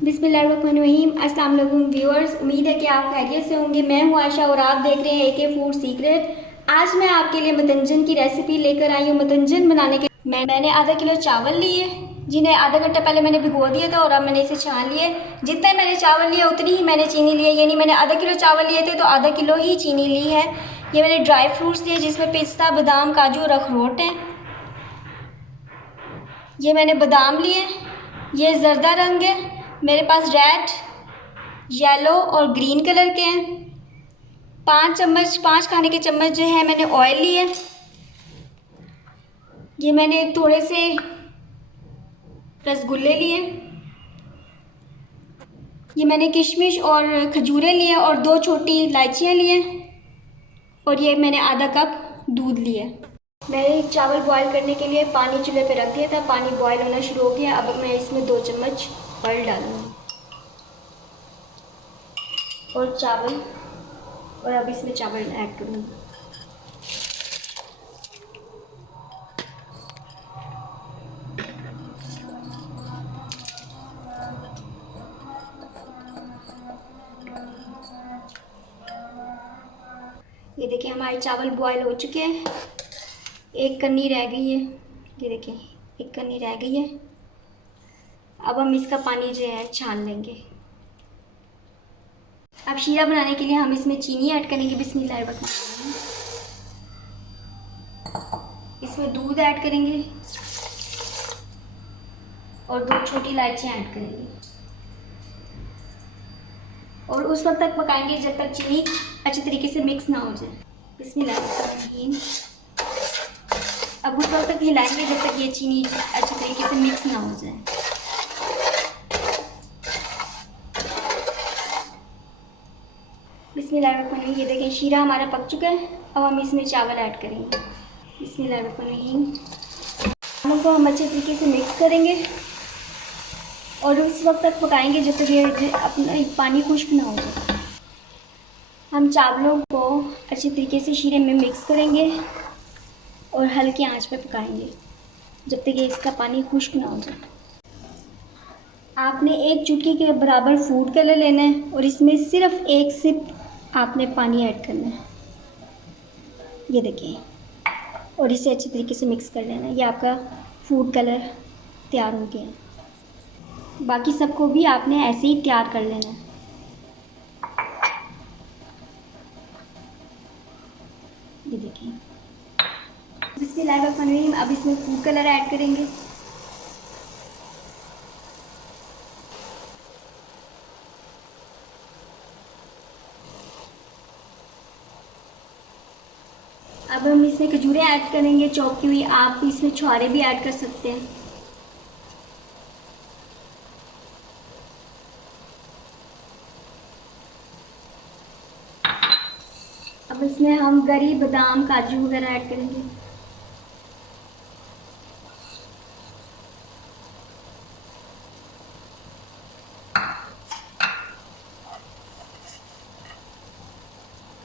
बिस्मिल्लाहिर्रहमानिर्रहीम। अस्सलाम वालेकुम व्यूअर्स, उम्मीद है कि आप खैरियत से होंगे। मैं हूं आशा और आप देख रहे हैं एके फूड सीक्रेट। आज मैं आपके लिए मतंजन की रेसिपी लेकर आई हूं। मतंजन बनाने के मैंने आधा किलो चावल लिए, जिन्हें आधा घंटा पहले मैंने भिगो दिया था और अब मैंने इसे छान लिए। जितने मैंने चावल लिए उतनी ही मैंने चीनी ली है, यानी मैंने आधा किलो चावल लिए थे तो आधा किलो ही चीनी ली है। ये मैंने ड्राई फ्रूट्स लिए जिसमें पिस्ता, बादाम, काजू और अखरोट हैं। ये मैंने बादाम लिए, ये जर्दा रंग है। मेरे पास रेड, येलो और ग्रीन कलर के हैं। 5 खाने के चम्मच जो है मैंने ऑयल लिए। ये मैंने थोड़े से रसगुल्ले लिए। ये मैंने किशमिश और खजूरें लिए और 2 छोटी इलायचियाँ लिए। और ये मैंने आधा कप दूध लिया। मैंने चावल बॉईल करने के लिए पानी चूल्हे पे रख दिया था। पानी बॉईल होना शुरू हो गया। अब मैं इसमें 2 चम्मच ऑयल डालूँगी और चावल, और अब इसमें चावल ऐड करूँगी। ये देखिए हमारे चावल बॉईल हो चुके हैं। एक कन्नी रह गई है, ये देखिए एक कन्नी रह गई है। अब हम इसका पानी जो है छान लेंगे। अब शीरा बनाने के लिए हम इसमें चीनी ऐड करेंगे। बिस्मिल्लाहिर्रहमानिर्रहीम। इसमें दूध ऐड करेंगे और 2 छोटी इलायचियाँ ऐड करेंगे और उस वक्त तक पकाएंगे जब तक चीनी अच्छी तरीके से मिक्स ना हो जाए। बिस्मिल्लाहिर्रहमानिर्रहीम। अब उस वक्त तक हिलाएंगे जब तक ये चीनी अच्छी तरीके से मिक्स ना हो जाए। बिस्मिल्लाहिर्रहमानिर्रहीम। ये देखिए शीरा हमारा पक चुका है। अब हम इसमें चावल ऐड करेंगे। बिस्मिल्लाहिर्रहमानिर्रहीम। चावलों को हम अच्छे तरीके से मिक्स करेंगे और उस वक्त तक पकाएंगे जब तक ये अपना पानी खुश्क ना हो जाए। हम चावलों को अच्छी तरीके से शीरे में मिक्स करेंगे और हल्की आंच पे पकाएंगे जब तक ये इसका पानी खुश्क ना हो जाए। आपने 1 चुटकी के बराबर फूड कलर लेना है और इसमें सिर्फ 1 सिप आपने पानी ऐड करना है। ये देखिए, और इसे अच्छी तरीके से मिक्स कर लेना है। ये आपका फूड कलर तैयार हो गया। बाकी सबको भी आपने ऐसे ही तैयार कर लेना है। ये देखिए बिस्मिल्लाहिर्रहमानिर्रहीम। अब इसमें फूड कलर ऐड करेंगे। अब हम इसमें खजूरें ऐड करेंगे चॉप की हुई। आप इसमें छुहारे भी ऐड कर सकते हैं। अब इसमें हम गरी, बादाम, काजू वगैरह ऐड करेंगे।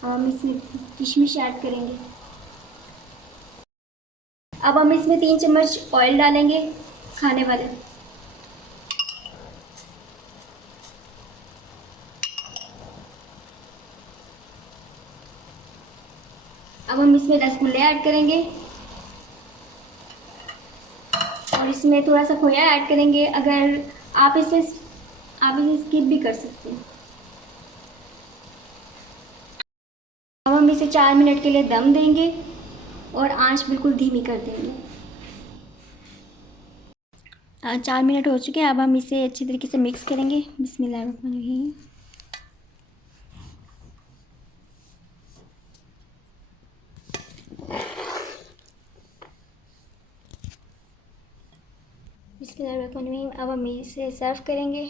अब हम इसमें किशमिश ऐड करेंगे। अब हम इसमें 3 चम्मच ऑयल डालेंगे खाने वाले। अब हम इसमें रसगुल्ले ऐड करेंगे और इसमें थोड़ा सा खोया ऐड करेंगे। अगर आप इसे स्किप भी कर सकते हैं। अब हम इसे 4 मिनट के लिए दम देंगे और आंच बिल्कुल धीमी कर देंगे। 4 मिनट हो चुके हैं। अब हम इसे अच्छी तरीके से मिक्स करेंगे। बिस्मिल्लाहिर्रहमानिर्रहीम। बिस्मिल्लाहिर्रहमानिर्रहीम। अब हम इसे सर्व करेंगे।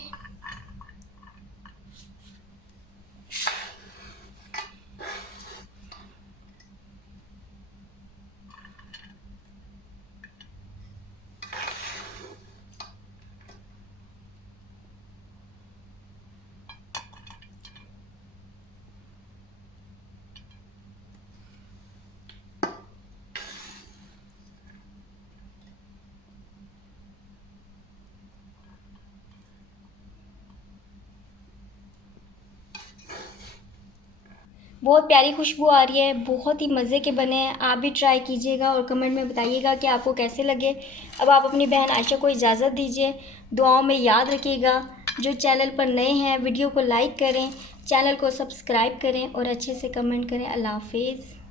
बहुत प्यारी खुशबू आ रही है, बहुत ही मज़े के बने हैं। आप भी ट्राई कीजिएगा और कमेंट में बताइएगा कि आपको कैसे लगे। अब आप अपनी बहन आयशा को इजाज़त दीजिए, दुआओं में याद रखिएगा। जो चैनल पर नए हैं वीडियो को लाइक करें, चैनल को सब्सक्राइब करें और अच्छे से कमेंट करें। अल्लाह हाफिज़।